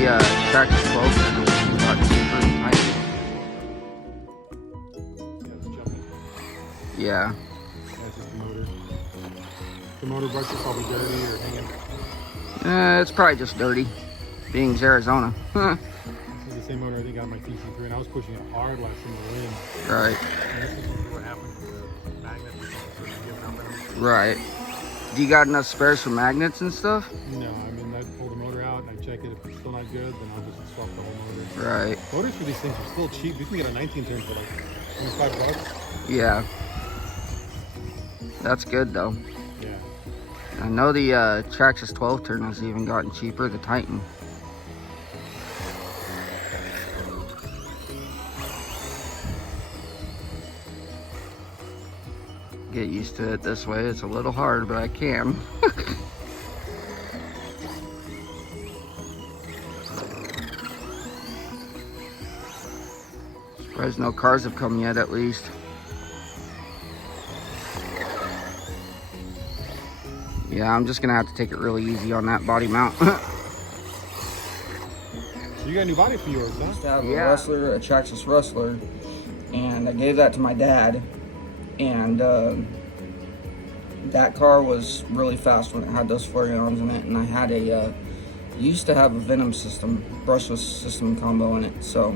the tractor 12 turn was a lot cheaper than Titan. Yeah. That's just the motor. The motor brush is probably dirty or hanging. It's probably just dirty, being Arizona. This is the same motor I think got my TC3, and I was pushing it hard last single in. Right. And this is what happened to the magnet started giving up on them. Right. Do you got enough spares for magnets and stuff? No, I mean, I pull the motor out and I check it. If it's still not good, then I'll just swap the whole motor. Right. Motors for these things are still cheap. You can get a 19 turn for like 25 bucks. Yeah. That's good though. Yeah. I know the Traxxas 12 turn has even gotten cheaper, the Titan. Get used to it this way. It's a little hard, but I can. Surprised no cars have come yet, at least. Yeah, I'm just gonna have to take it really easy on that body mount. You got a new body for yours, huh? I used to have a Rustler, a Traxxas Rustler, and I gave that to my dad. And that car was really fast when it had those Flareons in it, and I had a used to have a Venom system, brushless system combo in it, so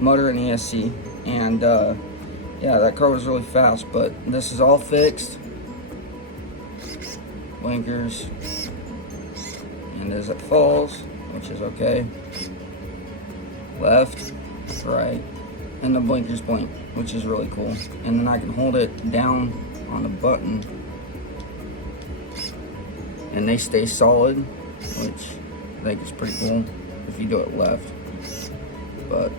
motor and ESC, and yeah, that car was really fast. But this is all fixed, blinkers, and as it falls, which is okay, left, right, and the blinkers blink, which is really cool. And then I can hold it down on the button and they stay solid, which I think is pretty cool if you do it left. But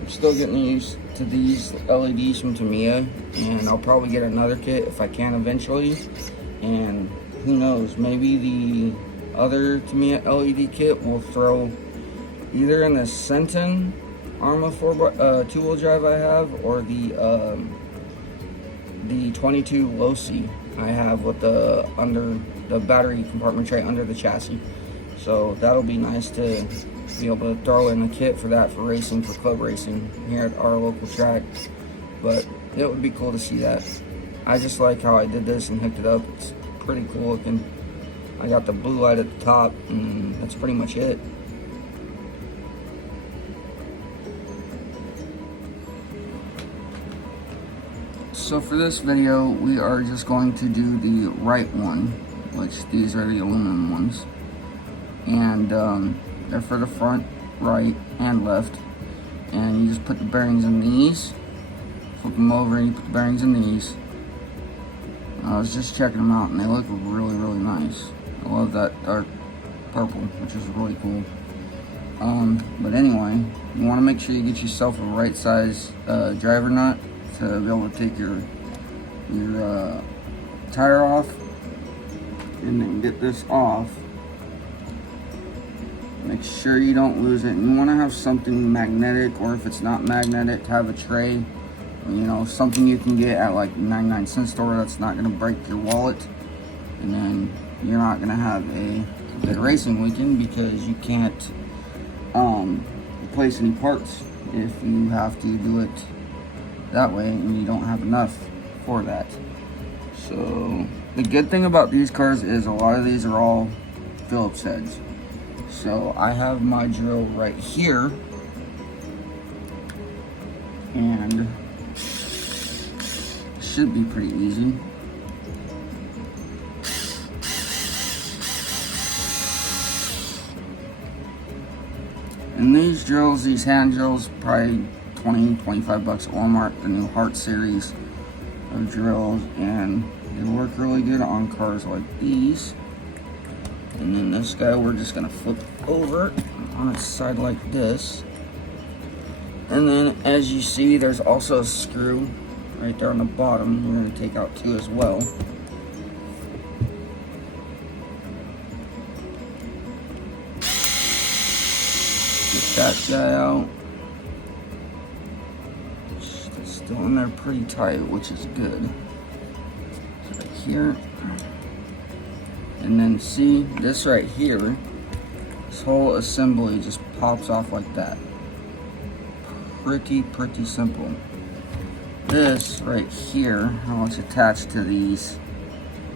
I'm still getting used to these LEDs from Tamiya, and I'll probably get another kit if I can eventually. And who knows, maybe the other Tamiya LED kit will throw either in the Senton Arma 2-wheel drive I have, or the 22 Losi I have with the battery compartment tray under the chassis. So that'll be nice to be able to throw in a kit for that, for racing, for club racing here at our local track. But it would be cool to see that. I just like how I did this and hooked it up. It's pretty cool looking. I got the blue light at the top, and that's pretty much it. So for this video, we are just going to do the right one, which these are the aluminum ones. And they're for the front, right, and left. And you just put the bearings in these, flip them over, and you put the bearings in these. I was just checking them out, and they look really, really nice. I love that dark purple, which is really cool. But anyway, you want to make sure you get yourself a right size driver nut to be able to take your tire off, and then get this off. Make sure you don't lose it. And you want to have something magnetic, or if it's not magnetic, have a tray, you know, something you can get at like 99-cent store that's not going to break your wallet. And then you're not going to have a good racing weekend, because you can't replace any parts if you have to do it that way and you don't have enough for that. So the good thing about these cars is a lot of these are all Phillips heads. So I have my drill right here, and it should be pretty easy. And these drills, these hand drills, probably 20-25 bucks at Walmart, the new Heart series of drills, and they work really good on cars like these. And then this guy, we're just gonna flip over on its side like this. And then as you see, there's also a screw right there on the bottom. We're gonna take out two as well. Get that guy out. It's still in there pretty tight, which is good. So right here. And then see, this right here This whole assembly just pops off like that. Pretty simple. This right here, how it's attached to these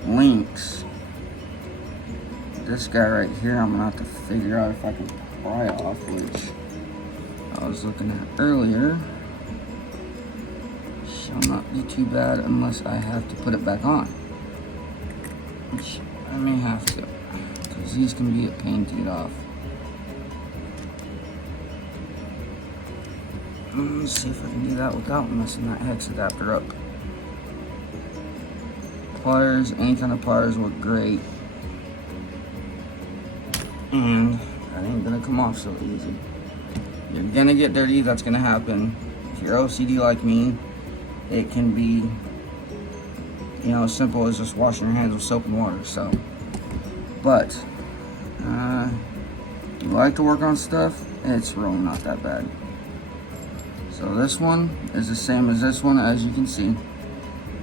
links. This guy right here, I'm gonna have to figure out if I can pry off, which I was looking at earlier. Shall not be too bad unless I have to put it back on, which I may have to, because these can be a pain to get off. Let's see if I can do that without messing that hex adapter up. Pliers, any kind of pliers work great. And that ain't gonna come off so easy. You're gonna get dirty, that's gonna happen. If you're OCD like me, it can be, you know, as simple as just washing your hands with soap and water, so. But, you like to work on stuff, it's really not that bad. So this one is the same as this one, as you can see.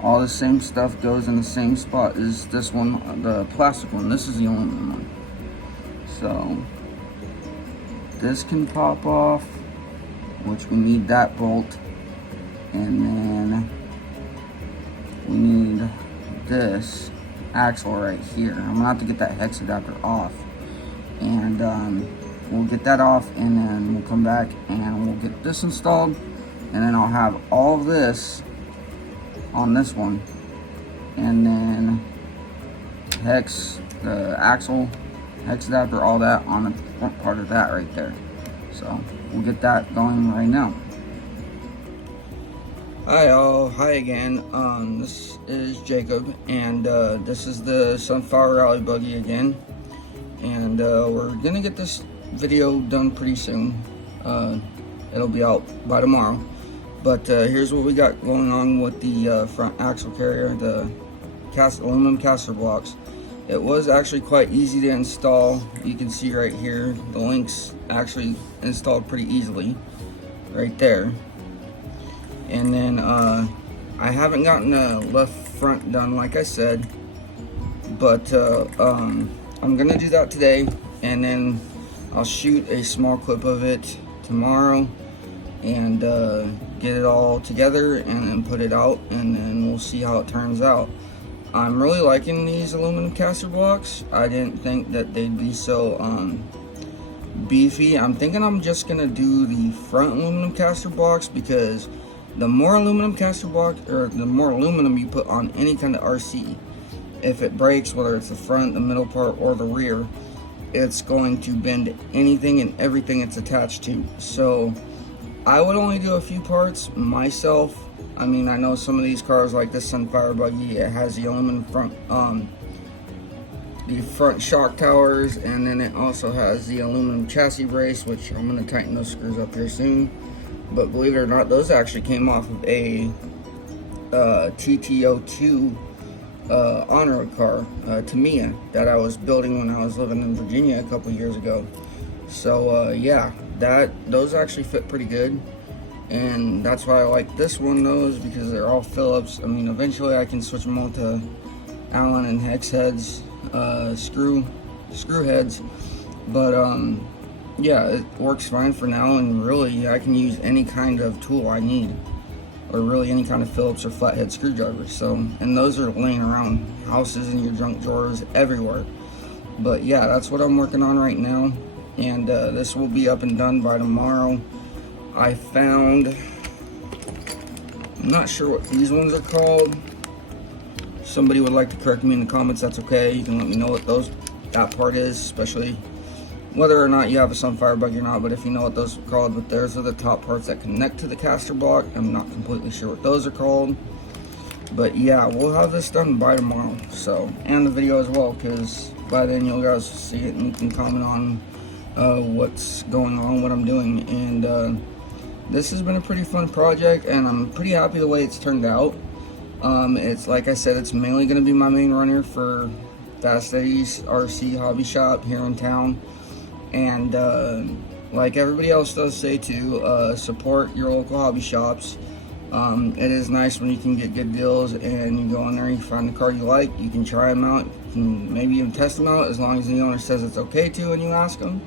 All the same stuff goes in the same spot as this one, the plastic one. This is the aluminum one. So this can pop off, which we need that bolt. And then we need this axle right here. I'm gonna have to get that hex adapter off. And we'll get that off, and then we'll come back and we'll get this installed, and then I'll have all of this on this one, and then hex, the axle, hex adapter, all that on the front part of that right there. So we'll get that going right now. Hi all, hi again. This is Jacob, and this is the Sunflower Rally Buggy again, and we're gonna get this video done pretty soon. It'll be out by tomorrow, but here's what we got going on with the front axle carrier, the aluminum caster blocks. It was actually quite easy to install. You can see right here the links actually installed pretty easily right there. And then I haven't gotten the left front done like I said, but I'm gonna do that today, and then I'll shoot a small clip of it tomorrow and get it all together and then put it out, and then we'll see how it turns out. I'm really liking these aluminum caster blocks. I didn't think that they'd be so beefy. I'm thinking I'm just gonna do the front aluminum caster blocks, because the more aluminum caster block, or the more aluminum you put on any kind of RC, if it breaks, whether it's the front, the middle part, or the rear, it's going to bend anything and everything it's attached to. So I would only do a few parts myself. I mean, I know some of these cars, like this Sunflower Buggy, it has the aluminum front, the front shock towers, and then it also has the aluminum chassis brace, which I'm going to tighten those screws up here soon. But believe it or not, those actually came off of a TT02 on-road car, Tamiya, that I was building when I was living in Virginia a couple years ago. So yeah, those actually fit pretty good, and that's why I like this one, those, because they're all Phillips. I mean, eventually I can switch them all to Allen and hex heads, screw heads, but yeah, it works fine for now, and really I can use any kind of tool I need, or really any kind of Phillips or flathead screwdriver. So, and those are laying around houses and your junk drawers everywhere. But yeah, that's what I'm working on right now, and this will be up and done by tomorrow. I found, I'm not sure what these ones are called. Somebody would like to correct me in the comments, that's okay. You can let me know what that part is, especially whether or not you have a Sunflower Buggy or not. But if you know what those are called, but those are the top parts that connect to the caster block. I'm not completely sure what those are called, but yeah, we'll have this done by tomorrow. So, and the video as well, because by then you'll guys see it and you can comment on what's going on, what I'm doing. And this has been a pretty fun project, and I'm pretty happy the way it's turned out. It's, like I said, it's mainly going to be my main runner for Fast Eddie's RC hobby shop here in town. And like everybody else does say too, support your local hobby shops. It is nice when you can get good deals and you go in there and you find the car you like. You can try them out, you can maybe even test them out as long as the owner says it's okay to and you ask them.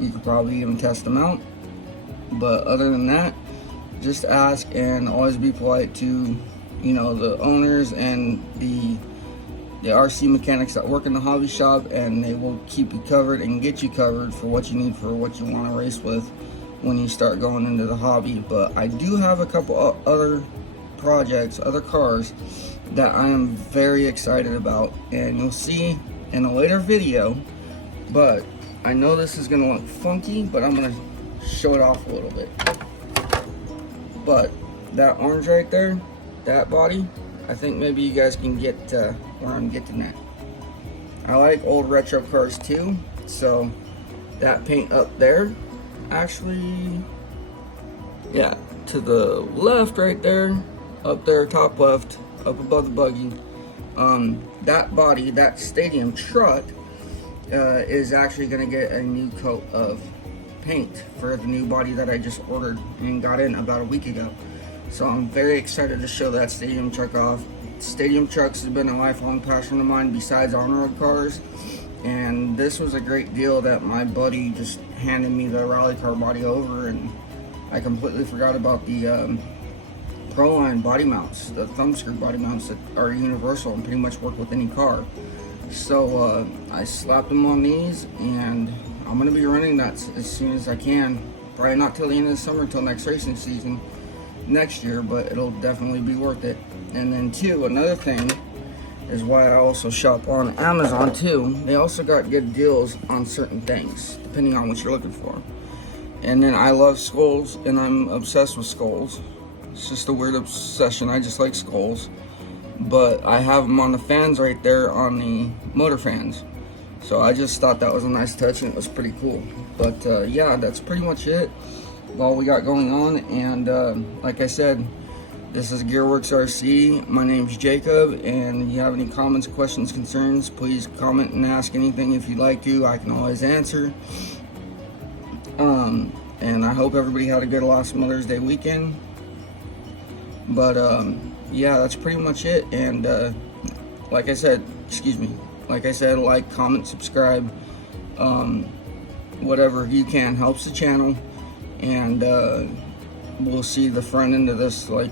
You could probably even test them out. But other than that, just ask and always be polite to, you know, the owners and the RC mechanics that work in the hobby shop, and they will keep you covered and get you covered for what you need for what you want to race with when you start going into the hobby. But I do have a couple other projects, other cars that I am very excited about, and you'll see in a later video. But I know this is going to look funky, but I'm going to show it off a little bit. But that orange right there, that body, I think maybe you guys can get where I'm getting at. I like old retro cars too, so that paint up there, actually, yeah, to the left right there, up there, top left, up above the buggy, that body, that stadium truck, is actually going to get a new coat of paint for the new body that I just ordered and got in about a week ago. So I'm very excited to show that stadium truck off. Stadium trucks have been a lifelong passion of mine besides on-road cars, and this was a great deal that my buddy just handed me the rally car body over, and I completely forgot about the Proline body mounts, the thumb screw body mounts that are universal and pretty much work with any car. So I slapped them on these, and I'm going to be running that as soon as I can. Probably not till the end of the summer, till next racing season next year, but it'll definitely be worth it. And then too, another thing is why I also shop on Amazon too. They also got good deals on certain things, depending on what you're looking for. And then I love skulls, and I'm obsessed with skulls. It's just a weird obsession. I just like skulls. But I have them on the fans right there on the motor fans. So I just thought that was a nice touch, and it was pretty cool. But yeah, that's pretty much it, all we got going on. And like I said, this is Gearworks RC. My name's Jacob, and if you have any comments, questions, concerns, please comment and ask anything if you'd like to. I can always answer. And I hope everybody had a good last Mother's Day weekend. But yeah, that's pretty much it. And like I said, like, comment, subscribe, whatever you can helps the channel. And we'll see the front end of this, like,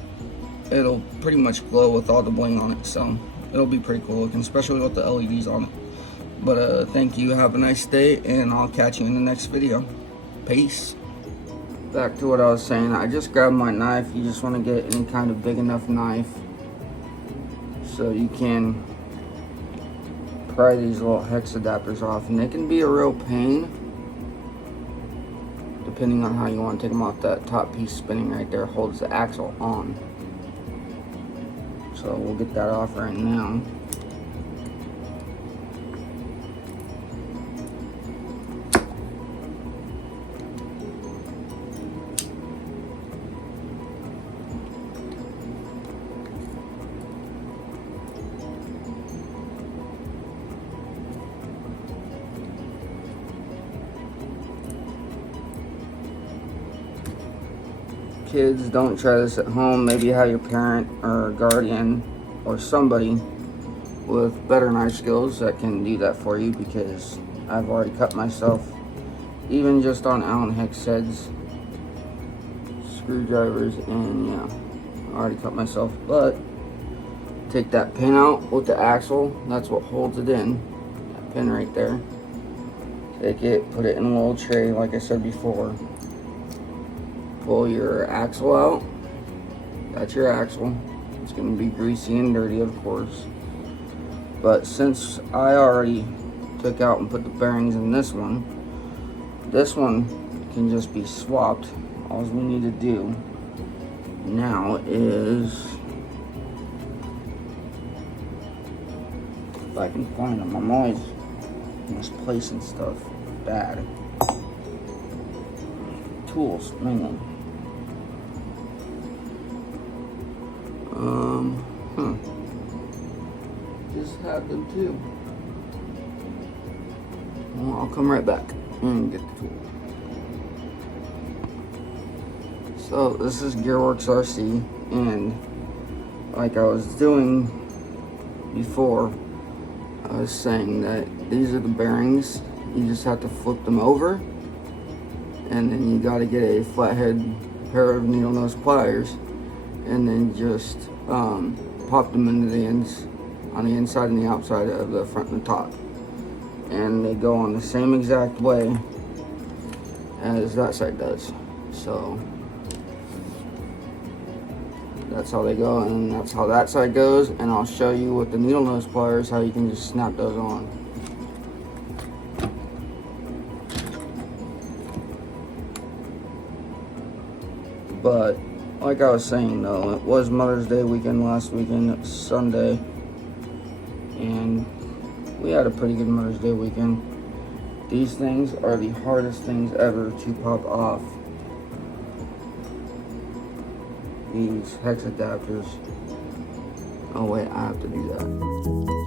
it'll pretty much glow with all the bling on it, so it'll be pretty cool looking, especially with the LEDs on it. But thank you, have a nice day, and I'll catch you in the next video. Peace. Back to what I was saying, I just grabbed my knife. You just want to get any kind of big enough knife so you can pry these little hex adapters off, and they can be a real pain depending on how you want to take them off. That top piece spinning right there holds the axle on. So we'll get that off right now. Kids, don't try this at home. Maybe have your parent or guardian or somebody with better knife skills that can do that for you, because I've already cut myself, even just on Allen hex heads, screwdrivers, and yeah, I already cut myself. But take that pin out with the axle, that's what holds it in, that pin right there. Take it, put it in a little tray like I said before. Pull your axle out. That's your axle. It's going to be greasy and dirty, of course. But since I already took out and put the bearings in this one can just be swapped. All we need to do now is, if I can find them, I'm always misplacing stuff bad. Tools, mainly. Just had them too. Well, I'll come right back and get the tool. So this is Gearworks RC. And like I was doing before, I was saying that these are the bearings. You just have to flip them over, and then you got to get a flathead pair of needle nose pliers, and then just pop them into the ends on the inside and the outside of the front and the top, and they go on the same exact way as that side does. So that's how they go, and that's how that side goes. And I'll show you with the needle nose pliers how you can just snap those on. But like I was saying though, it was Mother's Day weekend last weekend. It's Sunday, and we had a pretty good Mother's Day weekend. These things are the hardest things ever to pop off. These hex adapters. Oh wait, I have to do that.